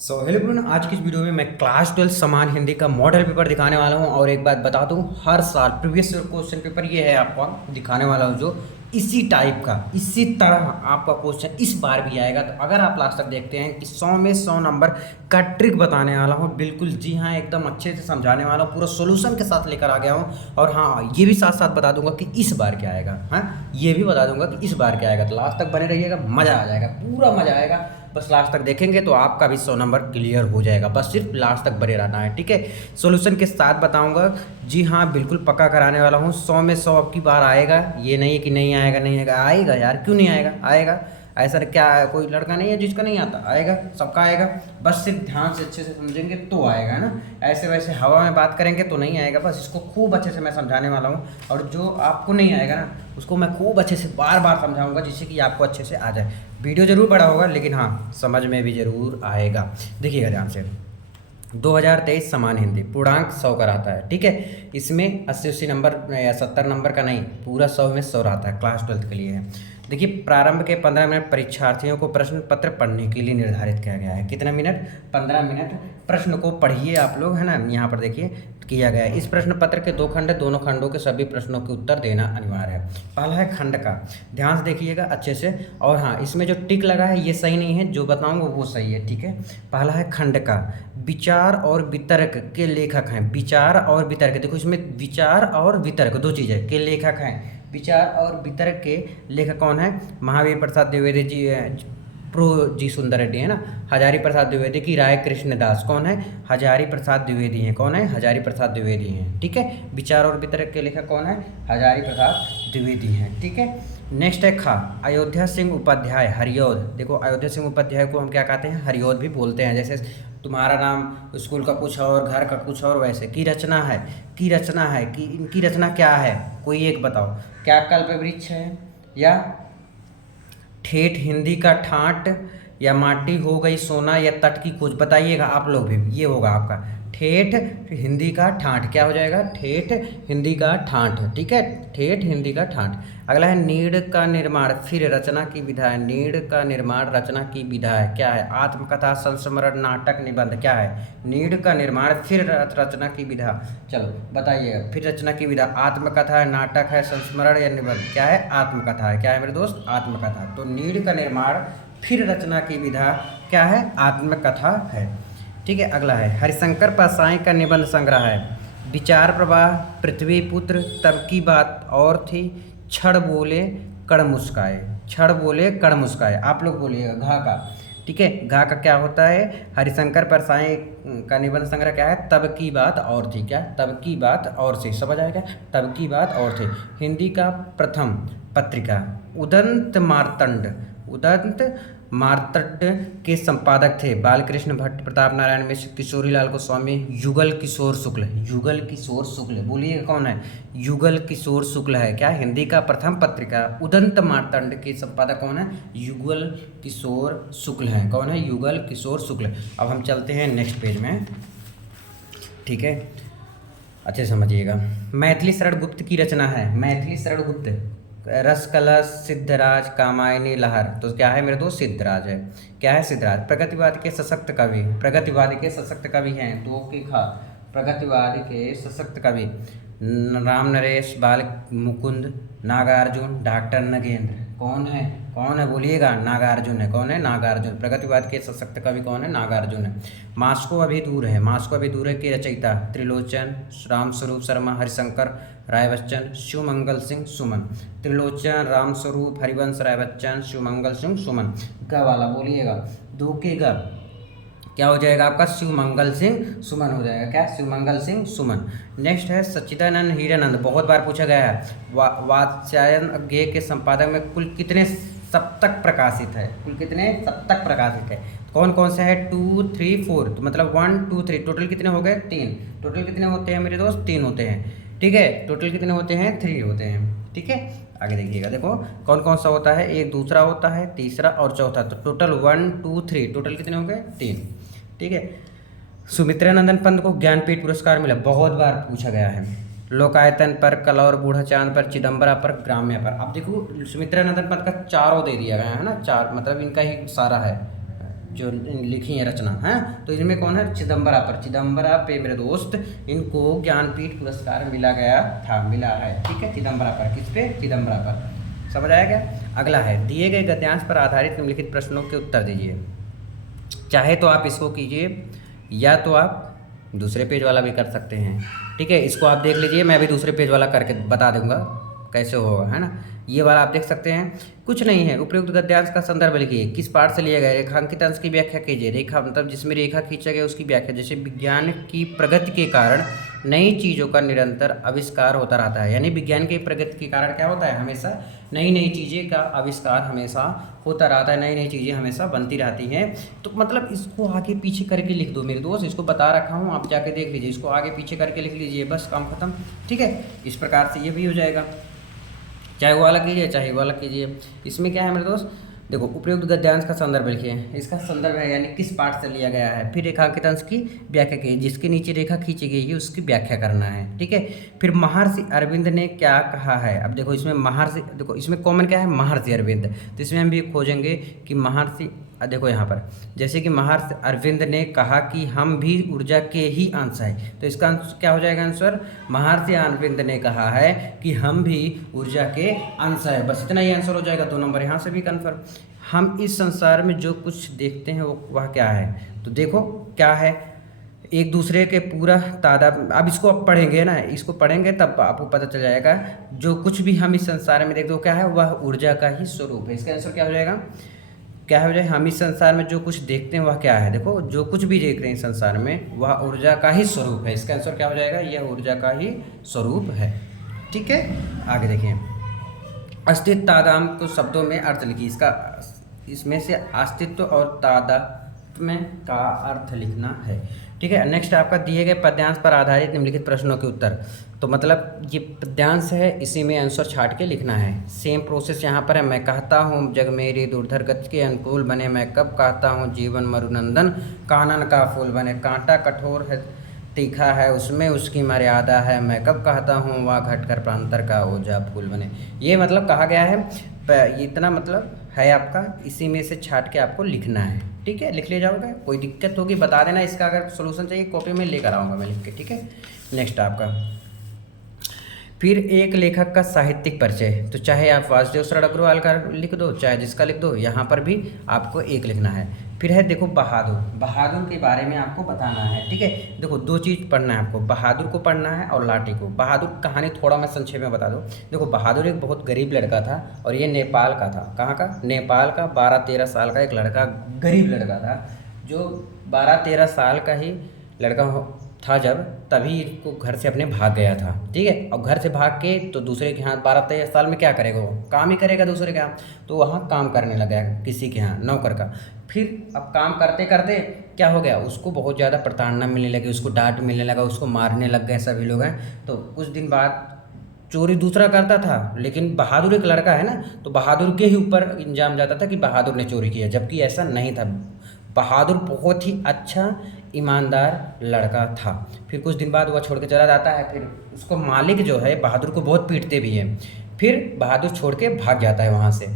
Hello everyone, आज की इस वीडियो में मैं क्लास 12 समान हिंदी का मॉडल पेपर दिखाने वाला हूं। और एक बात बता दूं, हर साल प्रीवियस क्वेश्चन पेपर ये है आपको दिखाने वाला हूं, जो इसी टाइप का इसी तरह आपका क्वेश्चन इस बार भी आएगा। तो अगर आप लास्ट तक देखते हैं कि 100 में 100 नंबर का ट्रिक बताने वाला हूं, बिल्कुल जी हाँ, एकदम अच्छे से समझाने वाला हूं, पूरा सोल्यूशन के साथ लेकर आ गया हूं। और हाँ, ये भी साथ साथ बता दूंगा कि इस बार क्या आएगा। हाँ, ये भी बता दूंगा कि इस बार क्या आएगा। तो लास्ट तक बने रहिएगा, मज़ा आ जाएगा, पूरा मज़ा आएगा। बस लास्ट तक देखेंगे तो आपका भी 100 नंबर क्लियर हो जाएगा। बस सिर्फ लास्ट तक बने रहना है, ठीक है। सॉल्यूशन के साथ बताऊंगा। जी हाँ, बिल्कुल पक्का कराने वाला हूँ। 100 में 100 अब की बार आएगा। ये नहीं है कि नहीं आएगा, नहीं आएगा, आएगा यार, क्यों नहीं आएगा, आएगा। ऐसा क्या है, कोई लड़का नहीं है जिसका नहीं आता, आएगा, सबका आएगा। बस सिर्फ ध्यान से अच्छे से समझेंगे तो आएगा ना। ऐसे वैसे हवा में बात करेंगे तो नहीं आएगा। बस इसको खूब अच्छे से मैं समझाने वाला हूँ। और जो आपको नहीं आएगा ना, उसको मैं खूब अच्छे से बार बार समझाऊंगा, जिससे कि आपको अच्छे से आ जाए। वीडियो ज़रूर बड़ा होगा, लेकिन हाँ, समझ में भी ज़रूर आएगा। देखिएगा ध्यान से। 2023 समान हिंदी पूर्णांक 100 का रहता है, ठीक है। इसमें 80 नंबर या 70 नंबर का नहीं, पूरा 100 में 100 रहता है। क्लास 12 के लिए है। देखिए, प्रारंभ के 15 मिनट परीक्षार्थियों को प्रश्न पत्र पढ़ने के लिए निर्धारित किया गया है। कितना मिनट? 15 मिनट प्रश्न को पढ़िए आप लोग, है ना। यहाँ पर देखिए किया गया है। इस प्रश्न पत्र के 2 खंड, दोनों खंडों के सभी प्रश्नों के उत्तर देना अनिवार्य है। पहला है खंड का, ध्यान से देखिएगा अच्छे से। और हाँ, इसमें जो टिक लगा है ये सही नहीं है, जो बताऊंगा वो सही है, ठीक है। पहला है खंड का, विचार और वितर्क के लेखक हैं। विचार और वितर्क, देखो इसमें विचार और वितर्क दो चीज़ें के लेखक हैं। विचार और वितर्क के लेखक कौन है? महावीर प्रसाद द्विवेदी जी, प्रो जी सुंदर रेड्डी, है ना। हजारी प्रसाद द्विवेदी की राय कृष्णदास कौन है? हजारी प्रसाद द्विवेदी हैं। कौन है? हजारी प्रसाद द्विवेदी हैं, ठीक है। विचार और वितर्क के लेखक कौन है? हजारी प्रसाद द्विवेदी हैं, ठीक है। नेक्स्ट है खा, अयोध्या सिंह उपाध्याय, हरिऔध। देखो, अयोध्या सिंह उपाध्याय को हम क्या कहते हैं? हरिऔध भी बोलते हैं। जैसे तुम्हारा नाम स्कूल का कुछ और, घर का कुछ और, वैसे की रचना है, की रचना है, कि इनकी रचना क्या है? कोई एक बताओ। क्या कल्प वृक्ष है, या ठेठ हिंदी का ठाट, या माटी हो गई सोना, या तट की खोज? बताइएगा आप लोग भी, ये होगा आपका ठेठ हिंदी का ठाठ। क्या हो जाएगा? ठेठ हिंदी का ठाठ, ठीक है, ठेठ हिंदी का ठाठ। अगला है नीड़ का निर्माण, फिर रचना की विधा है। नीड़ का निर्माण रचना की विधा है, क्या है? आत्मकथा, संस्मरण, नाटक, निबंध। क्या है? नीड़ का निर्माण फिर रचना की विधा। चलो बताइएगा, फिर रचना की विधा आत्मकथा है, नाटक है, संस्मरण या निबंध? क्या है? आत्मकथा है। क्या है मेरे दोस्त? आत्मकथा। तो नीड़ का निर्माण फिर रचना की विधा क्या है? आत्मकथा है, ठीक है। अगला है हरिशंकर पासाई का निबंध संग्रह है। विचार प्रवाह, पृथ्वी पुत्र, तब की बात और थी, क्षण बोले कण मुस्काए। क्षण बोले कण मुस्काए, आप लोग बोलिएगा घा का, ठीक है। घा का क्या होता है? हरिशंकर परसाई का निबंध संग्रह क्या है? तब की बात और थी। क्या? तब की बात और थी, समझ आएगा? तब की बात और थी। हिंदी का प्रथम पत्रिका उदंत मार्तंड, उदंत मार्तंड के संपादक थे बालकृष्ण भट्ट, प्रताप नारायण मिश्र, किशोरीलाल गोस्वामी, युगल किशोर शुक्ल। युगल किशोर शुक्ल, बोलिए कौन है? युगल किशोर शुक्ल है। क्या? हिंदी का प्रथम पत्रिका उदंत मार्तंड के संपादक कौन है? युगल किशोर शुक्ल हैं। कौन है? युगल किशोर शुक्ल। अब हम चलते हैं नेक्स्ट पेज में, ठीक है, अच्छे से समझिएगा। मैथिली शरण गुप्त की रचना है। मैथिली शरण गुप्त, रस कलश, सिद्धराज, कामायनी लहर। तो क्या है मेरे दोस्त? सिद्धराज है। क्या है? सिद्धराज। प्रगतिवादी के सशक्त कवि, प्रगतिवादी के सशक्त कवि हैं दो के खा। प्रगतिवादी के सशक्त कवि राम नरेश, बाल मुकुंद, नागार्जुन, डॉक्टर नगेंद्र। कौन है? कौन है बोलिएगा? नागार्जुन है। कौन है? नागार्जुन। प्रगतिवाद के सशक्त कवि कौन है? नागार्जुन है। मास्को अभी दूर है, मास्को अभी दूर है के रचयिता त्रिलोचन, रामस्वरूप शर्मा, हरिशंकर राय बच्चन, शिवमंगल सिंह सुमन। त्रिलोचन, रामस्वरूप, हरिवंश राय बच्चन, शिवमंगल सिंह सुमन। ग वाला बोलिएगा, दो के ग क्या हो जाएगा आपका? शिवमंगल सिंह सुमन हो जाएगा। क्या? शिवमंगल सिंह सुमन। नेक्स्ट है सच्चिदानंद हीरानंद, बहुत बार पूछा गया है। वात्स्यायन गेय के संपादक में कुल कितने सप्तक प्रकाशित है? कुल कितने सप्तक प्रकाशित है? कौन कौन से है? 2, 3, 4। तो मतलब 1, 2, 3, टोटल कितने हो गए? 3। टोटल कितने होते हैं मेरे दोस्त? 3 होते हैं, ठीक है। टोटल कितने होते हैं? 3 होते हैं, ठीक है। आगे देखिएगा, देखो कौन कौन सा होता है। एक दूसरा होता है, तीसरा और चौथा। तो टोटल 1, 2, 3, टोटल कितने हो गए? 3, ठीक है। सुमित्रानंदन पंत को ज्ञानपीठ पुरस्कार मिला, बहुत बार पूछा गया है। लोकायतन पर, कलौर, बूढ़ा चांद पर, चिदम्बरा पर, ग्राम्य पर। अब देखो सुमित्रानंदन पंत का चारों दे दिया गया है ना, चार मतलब इनका ही सारा है। जो लिखी है रचना है, तो इनमें कौन है, चिदम्बरा पर, चिदम्बरा पे मेरे दोस्त इनको ज्ञानपीठ पुरस्कार मिला गया था, मिला है, ठीक है, चिदम्बरा पर, किस पे, चिदम्बरा पर। समझ आया क्या? अगला है, दिए गए गद्यांश पर आधारित निम्नलिखित प्रश्नों के उत्तर दीजिए। चाहे तो आप इसको कीजिए या तो आप दूसरे पेज वाला भी कर सकते हैं, ठीक है, इसको आप देख लीजिए, मैं भी दूसरे पेज वाला करके बता दूंगा कैसे होगा, है ना। ये वाला आप देख सकते हैं, कुछ नहीं है, उपयुक्त गद्यांश का संदर्भ लिखिए, किस पाठ से लिया गया, रेखांकित अंश की व्याख्या कीजिए, रेखा मतलब जिसमें रेखा खींचा गया उसकी व्याख्या, जैसे विज्ञान की प्रगति के कारण नई चीज़ों का निरंतर आविष्कार होता रहता है, यानी विज्ञान की प्रगति के कारण क्या होता है, हमेशा नई नई चीज़ें का आविष्कार हमेशा होता रहता है, नई नई चीज़ें हमेशा बनती रहती हैं। तो मतलब इसको आगे पीछे करके लिख दो मेरे दोस्त, इसको बता रखा हूँ, आप जाके देख लीजिए, इसको आगे पीछे करके लिख लीजिए, बस काम खत्म, ठीक है। इस प्रकार से ये भी हो जाएगा, चाहे वो वाला कीजिए चाहे वो वाला कीजिए। इसमें क्या है मेरे दोस्त, देखो उपयुक्त गद्यांश का संदर्भ लिखिए, इसका संदर्भ है यानी किस पाठ से लिया गया है, फिर रेखांकित अंश की व्याख्या कीजिए, जिसके नीचे रेखा खींची गई है उसकी व्याख्या करना है, ठीक है। फिर महर्षि अरविंद ने क्या कहा है, अब देखो इसमें महर्षि, देखो इसमें कॉमन क्या है, महर्षि अरविंद, तो इसमें हम भी खोजेंगे कि महर्षि, देखो यहाँ पर जैसे कि महर्षि अरविंद ने कहा कि हम भी ऊर्जा के ही अंश हैं, तो इसका क्या हो जाएगा आंसर, महर्षि अरविंद ने कहा है कि हम भी ऊर्जा के अंश हैं, बस इतना ही आंसर हो जाएगा, 2 नंबर यहाँ से भी कन्फर्म। हम इस संसार में जो कुछ देखते हैं वो वह क्या है, तो देखो क्या है, एक दूसरे के पूरा तादाद, अब इसको आप पढ़ेंगे ना, इसको पढ़ेंगे तब आपको पता चल जाएगा, जो कुछ भी हम इस संसार में देखते हो क्या है, वह ऊर्जा का ही स्वरूप है। इसका आंसर क्या हो जाएगा, क्या हो जाए, हम इस संसार में जो कुछ देखते हैं वह क्या है, देखो जो कुछ भी देख रहे हैं संसार में वह ऊर्जा का ही स्वरूप है। इसका आंसर क्या हो जाएगा, यह ऊर्जा का ही स्वरूप है, ठीक है। आगे देखिए, अस्तित्व तादात्म्य शब्दों में अर्थ लिखिए, इसका इसमें से अस्तित्व और तादात्म्य का अर्थ लिखना है, ठीक है। नेक्स्ट आपका दिए गए पद्यांश पर आधारित निम्नलिखित प्रश्नों के उत्तर, तो मतलब ये पद्यांश है, इसी में आंसर छाट के लिखना है। सेम प्रोसेस यहाँ पर है, मैं कहता हूँ जग मेरी दुर्धर गति के अनुकूल बने, मैं कब कहता हूँ जीवन मरुनंदन कानन का फूल बने, कांटा कठोर है तीखा है उसमें उसकी मर्यादा है, मैं कब कहता हूँ वह घटकर प्रांतर का ओझा फूल बने। ये मतलब कहा गया है, इतना मतलब है आपका, इसी में से छाट के आपको लिखना है, ठीक है। लिख ले जाओगे, कोई दिक्कत होगी बता देना, इसका अगर सोल्यूशन चाहिए कॉपी में लेकर आऊँगा मैं लिख के, ठीक है। नेक्स्ट आपका, फिर एक लेखक का साहित्यिक परिचय, तो चाहे आप वासुदेव शरण अग्रवाल का लिख दो चाहे जिसका लिख दो, यहाँ पर भी आपको एक लिखना है। फिर है देखो बहादुर, बहादुर के बारे में आपको बताना है, ठीक है। देखो 2 चीज़ पढ़ना है आपको, बहादुर को पढ़ना है और लाठी को। बहादुर कहानी थोड़ा मैं संक्षेप में बता दूँ, देखो बहादुर एक बहुत गरीब लड़का था और ये नेपाल का था, कहाँ का, नेपाल का, 12-13 साल का एक लड़का, गरीब लड़का था, जो 12-13 साल का ही लड़का था जब, तभी इसको घर से अपने भाग गया था, ठीक है। और घर से भाग के तो दूसरे के यहाँ 12-13 साल में क्या करेगा, वो काम ही करेगा दूसरे के यहाँ, तो वहाँ काम करने लगा किसी के यहाँ नौकर का। फिर अब काम करते करते क्या हो गया, उसको बहुत ज़्यादा प्रताड़ना मिलने लगी, उसको डांट मिलने लगा, उसको मारने लग गए सभी लोग हैं। तो कुछ दिन बाद चोरी दूसरा करता था, लेकिन बहादुर एक लड़का है ना, तो बहादुर के ही ऊपर इंजाम जाता था कि बहादुर ने चोरी किया, जबकि ऐसा नहीं था। बहादुर बहुत ही अच्छा ईमानदार लड़का था। फिर कुछ दिन बाद वह छोड़ के चला जाता है, फिर उसको मालिक जो है बहादुर को बहुत पीटते भी हैं, फिर बहादुर छोड़ के भाग जाता है वहाँ से।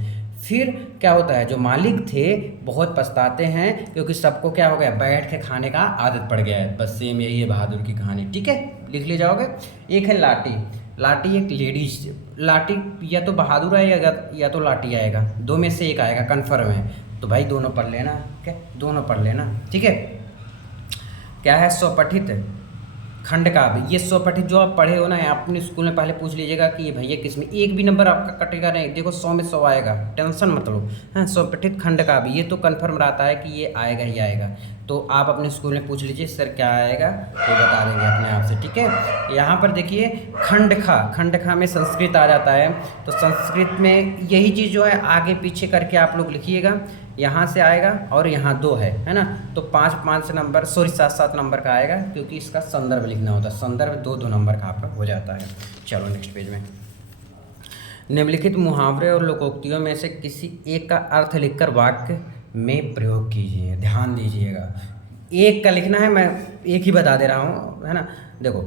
फिर क्या होता है, जो मालिक थे बहुत पछताते हैं, क्योंकि सबको क्या हो गया, बैठ के खाने का आदत पड़ गया है। बस सेम यही है बहादुर की कहानी, ठीक है, लिख ले जाओगे। एक है लाठी, लाठी एक लेडीज, लाठी या तो बहादुर आएगा या तो लाठी आएगा, 2 में से एक आएगा, कन्फर्म है। तो भाई दोनों पढ़ लेना, क्या दोनों पढ़ लेना, ठीक है। क्या है, स्वपठित खंड काव्य, ये स्वपठित जो आप पढ़े हो ना, अपने स्कूल में पहले पूछ लीजिएगा कि ये भैया किस में, एक भी नंबर आपका कटेगा नहीं, देखो 100 में 100 आएगा, टेंशन मत लो। हाँ, स्वपठित खंड काव्य ये तो कंफर्म रहता है कि ये आएगा ही आएगा, तो आप अपने स्कूल में पूछ लीजिए सर क्या आएगा, तो बता देंगे अपने आप से, ठीक है। यहाँ पर देखिए खंडखा, खंडखा में संस्कृत आ जाता है, तो संस्कृत में यही चीज़ जो है आगे पीछे करके आप लोग लिखिएगा, यहाँ से आएगा और यहाँ 2 है ना, तो 5-5 नंबर, सॉरी 7-7 नंबर का आएगा, क्योंकि इसका संदर्भ लिखना होता है, संदर्भ 2-2 नंबर का आपका हो जाता है। चलो नेक्स्ट पेज में, निम्नलिखित मुहावरे और लोकोक्तियों में से किसी एक का अर्थ लिखकर वाक्य में प्रयोग कीजिए, ध्यान दीजिएगा। एक का लिखना है, मैं एक ही बता दे रहा हूँ, है ना। देखो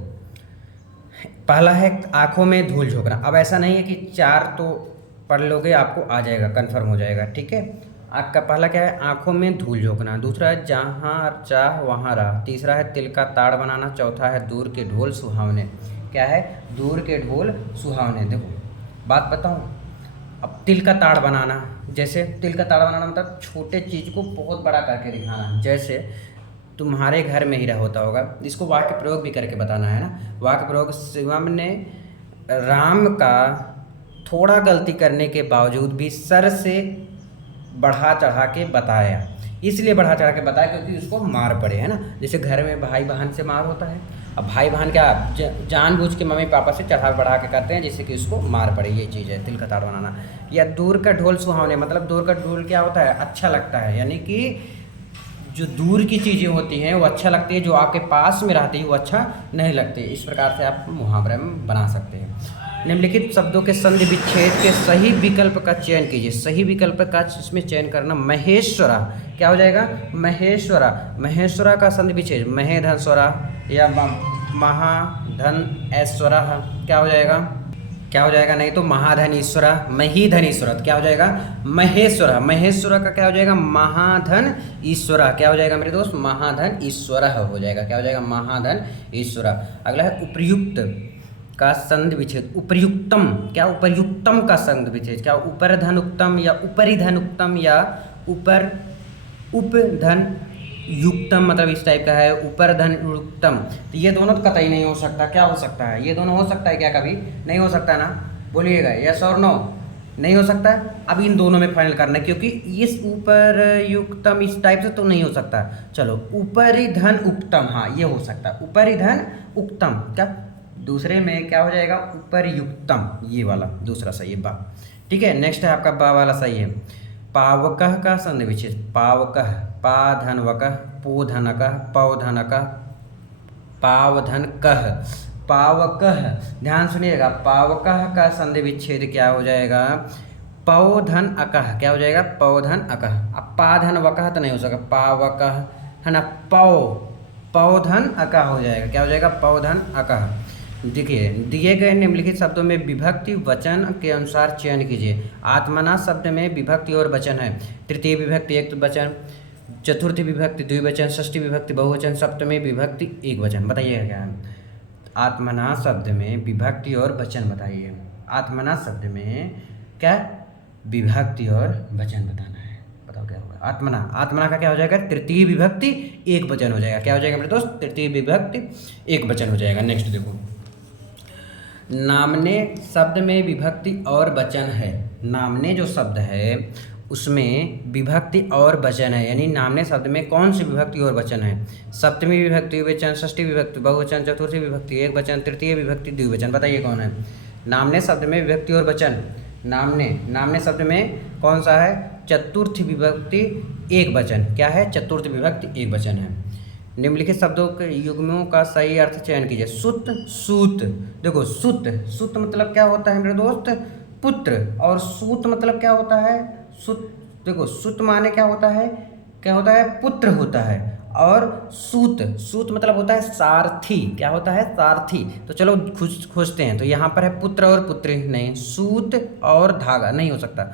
पहला है आँखों में धूल झोंकना, अब ऐसा नहीं है कि 4 तो पढ़ लोगे आपको आ जाएगा, कन्फर्म हो जाएगा, ठीक है। आँख का पहला क्या है, आँखों में धूल झोंकना। दूसरा है जहाँ चाह वहाँ राह। तीसरा है तिल का ताड़ बनाना। चौथा है दूर के ढोल सुहावने। क्या है, दूर के ढोल सुहावने। देखो बात बताऊँ, अब तिल का ताड़ बनाना, जैसे तिल का ताड़ बनाना मतलब छोटे चीज़ को बहुत बड़ा करके दिखाना। जैसे तुम्हारे घर में हीरा होता होगा, इसको वाक्य प्रयोग भी करके बताना है ना। वाक्य प्रयोग, शिवम ने राम का थोड़ा गलती करने के बावजूद भी सर से बढ़ा चढ़ा के बताया। इसलिए बढ़ा चढ़ा के बताया क्योंकि उसको मार पड़े, है ना। जैसे घर में भाई बहन से मार होता है, अब भाई बहन क्या जानबूझ के मम्मी पापा से चढ़ा बढ़ा के करते हैं जिससे कि उसको मार पड़े, ये चीज़ है तिल का ताड़ बनाना। या दूर का ढोल सुहावने, मतलब दूर का ढोल क्या होता है, अच्छा लगता है, यानी कि जो दूर की चीज़ें होती हैं वो अच्छा लगती है, जो आपके पास में रहती है वो अच्छा नहीं लगती। इस प्रकार से आप मुहावरे में बना सकते हैं। निम्नलिखित शब्दों के संधि विच्छेद के सही विकल्प का चयन कीजिए। सही विकल्प का इसमें चयन करना, महेश्वरा क्या हो जाएगा, महेश्वरा। महेश्वरा का संधि विच्छेद महेधनस्वरा या महाधन ऐश्वरा, क्या हो जाएगा, क्या हो जाएगा, नहीं तो महाधन ईश्वरा, महीधन ईश्वरा, क्या हो जाएगा, महेश्वरा। महेश्वरा का क्या हो जाएगा, महाधन ईश्वरा, क्या हो जाएगा मेरे दोस्त, महाधन ईश्वरा हो जाएगा, क्या हो जाएगा, महाधन ईश्वरा। अगला है उपयुक्त का संधि विच्छेद। उपयुक्तम, क्या उपयुक्तम का संधि विच्छेद, क्या ऊपर धन उक्तम या ऊपरी धन उक्तम या ऊपर उप धन युक्तम, मतलब इस टाइप का है, ऊपर धन युक्तम। तो ये दोनों तो कतई नहीं हो सकता। क्या हो सकता है, ये दोनों हो सकता है क्या, कभी नहीं हो सकता ना, बोलिएगा यस और नो, नहीं हो सकता। अब इन दोनों में फाइनल करना है क्योंकि इस ऊपर युक्तम इस टाइप से तो नहीं हो सकता। चलो ऊपरी धन उक्तम, हाँ ये हो सकता है, ऊपरी धन उक्तम, क्या दूसरे में क्या हो जाएगा, उपरयुक्तम, ये वाला दूसरा सही है, बा। ठीक है, नेक्स्ट है आपका बा वाला सही है। पावकः का संधि विच्छेद। पावकः, पा धन वकः, पो धनकः, पौ धनकः, पावधन कह, पावकः। ध्यान सुनिएगा, पावकः का संधि विच्छेद क्या हो जाएगा, पौधन अकः, क्या हो जाएगा, पौधन अकः। अब पाधन वकः तो नहीं हो सका, पावकः है ना, पौधन अकः हो जाएगा, क्या हो जाएगा, पौधन अकः। देखिए दिए गए निम्नलिखित शब्दों में विभक्ति वचन के अनुसार चयन कीजिए। आत्मना शब्द में विभक्ति और वचन है। तृतीय विभक्ति एक वचन, चतुर्थी विभक्ति द्विवचन, षष्ठी विभक्ति बहुवचन, सप्तमी विभक्ति एक वचन। बताइएगा क्या है, आत्मना शब्द में विभक्ति और वचन बताइए। आत्मना शब्द में क्या विभक्ति और वचन बताना है, बताओ क्या होगा। आत्मना, आत्मना का क्या हो जाएगा, तृतीय विभक्ति एक वचन हो जाएगा, क्या हो जाएगा मेरे दोस्त, तृतीय विभक्ति एक वचन हो जाएगा। नेक्स्ट देखो, नामने शब्द में विभक्ति और वचन है। नामने जो शब्द है उसमें विभक्ति और वचन है, यानी नामने शब्द में कौन सी विभक्ति और वचन है, सप्तमी विभक्ति द्विवचन, षष्ठी विभक्ति बहुवचन, चतुर्थी विभक्ति एक वचन, तृतीय विभक्ति द्विवचन। बताइए कौन है। नामने शब्द में विभक्ति और वचन, नामने शब्द में कौन सा है, चतुर्थी विभक्ति एक वचन, क्या है, चतुर्थ विभक्ति एक वचन है। निम्नलिखित शब्दों के युग्मों का सही अर्थ चयन कीजिए। सुत, सूत। देखो सुत, सुत मतलब क्या होता है मेरे दोस्त, पुत्र, और सूत मतलब क्या होता है, सुत। देखो सुत माने क्या होता है, पुत्र होता है, और सूत, सूत मतलब होता है सारथी, क्या होता है, सारथी। तो चलो खोजते हैं, तो यहाँ पर है पुत्र और पुत्री, नहीं, सूत और धागा नहीं हो सकता।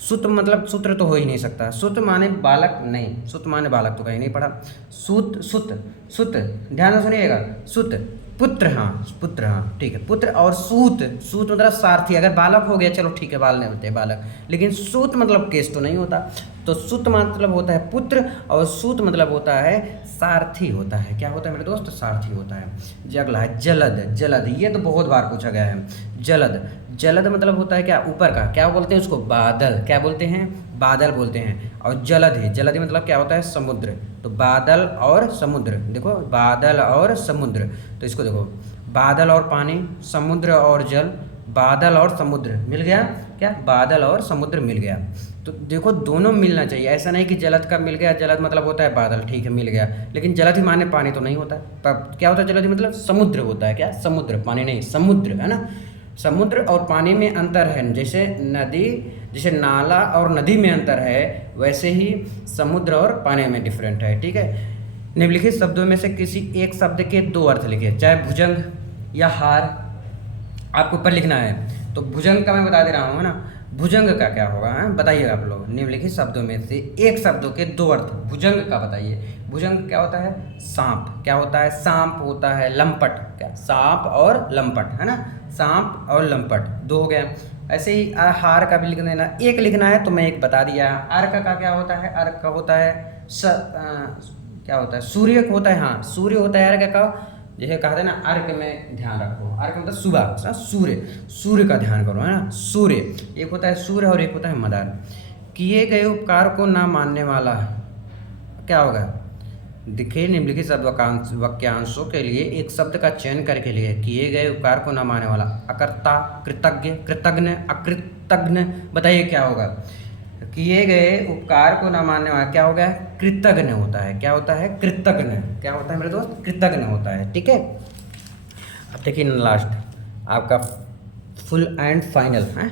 सूत मतलब सूत्र तो हो ही नहीं सकता। सुत माने बालक, नहीं, सुत माने बालक तो कहीं नहीं पढ़ा। सूत, सुत, सुत, ध्यान से सुनिएगा, सुत, पुत्र, हाँ पुत्र, हाँ ठीक है, पुत्र। और सूत, सूत मतलब सारथी, अगर बालक हो गया चलो ठीक है, बाल नहीं होते बालक, लेकिन सूत मतलब केस तो नहीं होता। तो सूत मतलब होता है पुत्र, और सूत मतलब होता है सारथी होता है, क्या होता है मेरे दोस्त, सारथी होता है। अगला है जलद, जलद, ये तो बहुत बार पूछा गया है। जलद, जलद मतलब होता है क्या, ऊपर का, क्या बोलते हैं उसको, बादल, क्या बोलते हैं, बादल बोलते हैं। और जलधि, जलधि मतलब क्या होता है, समुद्र। तो बादल और समुद्र, देखो बादल और समुद्र, तो इसको देखो, बादल और पानी, समुद्र और जल, बादल और समुद्र मिल गया, क्या, बादल और समुद्र मिल गया। तो देखो दोनों मिलना चाहिए, ऐसा नहीं कि जलद का मिल गया, जलद मतलब होता है बादल, ठीक है मिल गया, लेकिन जलधि माने पानी तो नहीं होता। तब क्या होता है, जलधि मतलब समुद्र होता है, क्या, समुद्र, पानी नहीं, समुद्र, है ना। समुद्र और पानी में अंतर है, जैसे नदी, जैसे नाला और नदी में अंतर है, वैसे ही समुद्र और पानी में डिफरेंट है, ठीक है। निम्नलिखित शब्दों में से किसी एक शब्द के दो अर्थ लिखिए, चाहे भुजंग या हार, आपको ऊपर लिखना है। तो भुजंग का मैं बता दे रहा हूँ, है ना, भुजंग का क्या होगा, हाँ बताइएगा आप लोग। निम्नलिखित शब्दों में से एक शब्दों के दो अर्थ भुजंग का बताइए। भुजंग क्या होता है? सांप। क्या होता है? सांप होता है लंपट। क्या? सांप और लंपट, है ना। सांप और लंपट दो हो गए। ऐसे ही हार का भी लिख देना, एक लिखना है तो मैं एक बता दिया। अर्क का क्या होता है? अर्क का होता है क्या होता है? सूर्य होता है, हाँ सूर्य होता है अर्क का। जैसे कहा था ना, अर्क में ध्यान रखो, अर्क मतलब सुबह, सूर्य, सूर्य का ध्यान करो, है ना। सूर्य एक होता है सूर्य और एक होता है मदार। किए गए उपकार को ना मानने वाला क्या होगा? देखिए, निम्नलिखित शब्द वाक्यांशों के लिए एक शब्द का चयन करके लिए किए गए उपकार को न मानने वाला अकर्ता, कृतज्ञ, कृतज्ञ, अकृतज्ञ, बताइए क्या होगा? किए गए उपकार को न मानने वाला क्या हो गया? कृतज्ञ होता है। क्या होता है? कृतज्ञ। क्या होता है मेरे दोस्त? कृतज्ञ होता है। ठीक है, अब देखिए लास्ट आपका फुल एंड फाइनल है।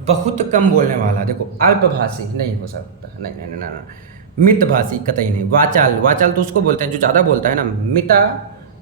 बहुत कम बोलने वाला, देखो अल्पभाषी नहीं हो सकता, नहीं नहीं नहीं नहीं, मितभाषी कतई नहीं। वाचाल, वाचाल तो उसको बोलते हैं जो ज़्यादा बोलता है ना।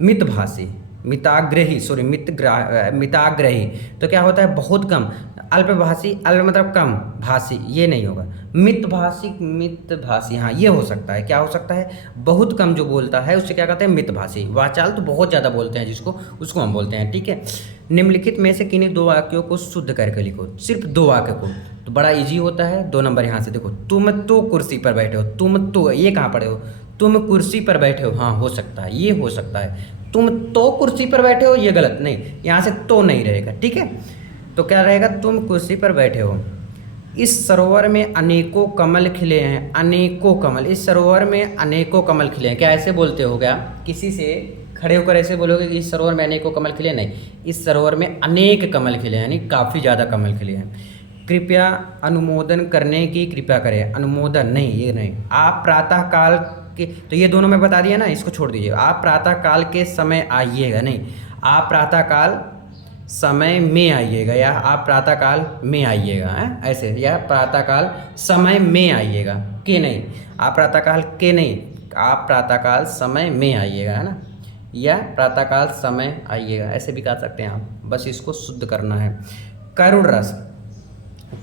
मितभाषी, मिताग्रही, सॉरी मिताग्रही तो क्या होता है? बहुत कम। अल्पभाषी, अल्प मतलब कम भाषी, ये नहीं होगा। मितभाषी, मितभाषी हाँ ये हो सकता है। क्या हो सकता है? बहुत कम जो बोलता है उससे क्या कहते हैं? मितभाषी। वाचाल तो बहुत ज़्यादा बोलते हैं जिसको, उसको हम बोलते हैं। ठीक है, निम्नलिखित में से किन्हीं दो वाक्यों को शुद्ध करके लिखो, सिर्फ दो वाक्य को। तो बड़ा इजी होता है। 2 नंबर यहाँ से देखो, तुम तो कुर्सी पर बैठे हो, तुम तो, ये कहाँ पढ़े हो? तुम कुर्सी पर बैठे हो, हाँ हो सकता है, ये हो सकता है। तुम तो कुर्सी पर बैठे हो, ये गलत, नहीं, यहाँ से तो नहीं रहेगा। ठीक है, तो क्या रहेगा? तुम कुर्सी पर बैठे हो। इस सरोवर में अनेकों कमल खिले हैं, अनेकों कमल, इस सरोवर में अनेकों कमल खिले हैं। क्या ऐसे बोलते हो क्या? किसी से खड़े होकर ऐसे बोलोगे कि इस सरोवर में अनेकों कमल खिले? नहीं, इस सरोवर में अनेक कमल खिले हैं, यानी काफ़ी ज़्यादा कमल खिले हैं। कृपया अनुमोदन करने की कृपया करें, अनुमोदन नहीं, ये नहीं। आप प्रातः काल के, तो ये दोनों मैं बता दिया ना, इसको छोड़ दीजिए। आप प्रातः काल के समय आइएगा, नहीं, आप प्रातः काल समय में आइएगा, या आप प्रातः काल में आइएगा, है ऐसे, या प्रातः काल समय में आइएगा, के नहीं, आप प्रातः काल के नहीं, आप प्रातः काल समय में आइएगा, है ना, या प्रातःकाल समय आइएगा, ऐसे भी कह सकते हैं आप। बस इसको शुद्ध करना है। करुण रस,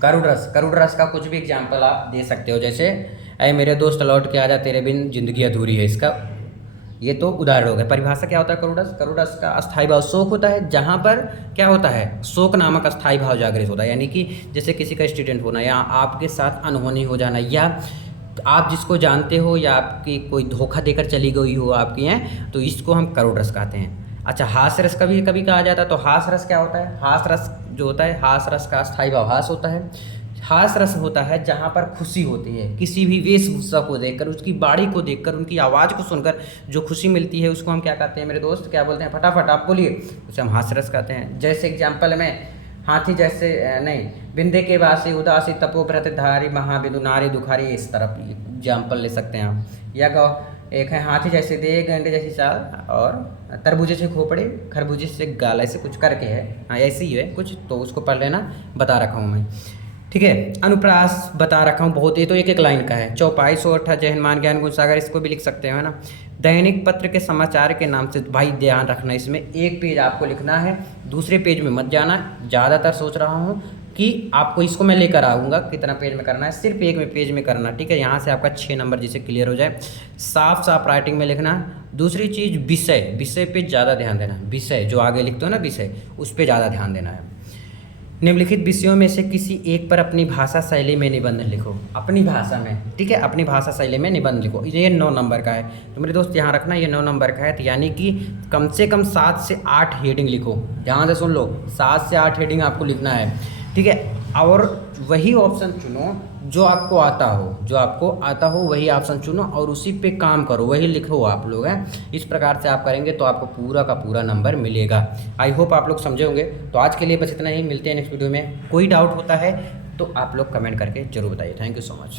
करुण रस, करुण रस का कुछ भी एग्जाम्पल आप दे सकते हो, जैसे अरे मेरे दोस्त लौट के आजा, तेरे बिन जिंदगी अधूरी है, इसका ये तो उदाहरण हो गया। परिभाषा क्या होता है करुण रस? करुण रस का अस्थायी भाव शोक होता है, जहाँ पर क्या होता है? शोक नामक अस्थायी भाव जागृत होता है, यानी कि जैसे किसी का एक्सीडेंट होना, या आपके साथ अनहोनी हो जाना, या आप जिसको जानते हो या आपकी कोई धोखा देकर चली गई हो आपकी हैं, तो इसको हम करुण रस कहते हैं। अच्छा, हास्य रस कभी कभी कहा जाता है, तो हास्य रस क्या होता है? हास्य रस जो होता है, हास्य रस का अस्थायी भाव हास होता है। हास्य रस होता है जहाँ पर खुशी होती है, किसी भी वेशभूषा को देखकर, उसकी बाड़ी को देखकर, उनकी आवाज़ को सुनकर जो खुशी मिलती है, उसको हम क्या कहते हैं मेरे दोस्त? क्या बोलते हैं? फटाफट आप बोलिए। उसे हम हास्य रस कहते हैं। जैसे एग्जाम्पल में हाथी जैसे, नहीं, बिंदे के वासी उदासी तपोव्रत धारी महाबिदु नारी दुखारी, इस तरफ एग्जाम्पल ले सकते हैं आप। या एक है हाथी जैसे देह, गंडे जैसी चाल, और तरबूजे से खोपड़े, खरबूजे से गाल, ऐसे कुछ करके है, हाँ ऐसे ही है कुछ, तो उसको पढ़ लेना, बता रखा हूँ मैं। ठीक है, अनुप्रास बता रखा हूँ, बहुत, ये तो एक एक लाइन का है। चौपाई, सोरठा, जय हनुमान ज्ञान गुण सागर, इसको भी लिख सकते हो, है ना। दैनिक पत्र के समाचार के नाम से, भाई ध्यान रखना, इसमें एक पेज आपको लिखना है, दूसरे पेज में मत जाना। ज़्यादातर सोच रहा हूँ कि आपको इसको मैं लेकर आऊँगा, कितना पेज में करना है, सिर्फ एक में पेज में करना। ठीक है, यहाँ से आपका 6 नंबर जिसे क्लियर हो जाए। साफ साफ राइटिंग में लिखना। दूसरी चीज़ विषय, विषय पे ज़्यादा ध्यान देना। विषय जो आगे लिखते हो ना विषय, उस पर ज़्यादा ध्यान देना है। निम्नलिखित विषयों में से किसी एक पर अपनी भाषा शैली में निबंध लिखो, अपनी भाषा में। ठीक है, अपनी भाषा शैली में निबंध लिखो। ये 9 नंबर का है, तो मेरे दोस्त यहाँ रखना, ये 9 नंबर का है, तो यानी कि कम से कम 7 से 8 हेडिंग लिखो। ध्यान से सुन लो, 7 से 8 हेडिंग आपको लिखना है। ठीक है, और वही ऑप्शन चुनो जो आपको आता हो, जो आपको आता हो वही ऑप्शन चुनो और उसी पे काम करो, वही लिखो आप लोग हैं। इस प्रकार से आप करेंगे तो आपको पूरा का पूरा नंबर मिलेगा। आई होप आप लोग समझे होंगे। तो आज के लिए बस इतना ही, मिलते हैं नेक्स्ट वीडियो में। कोई डाउट होता है तो आप लोग कमेंट करके जरूर बताइए। Thank you so much.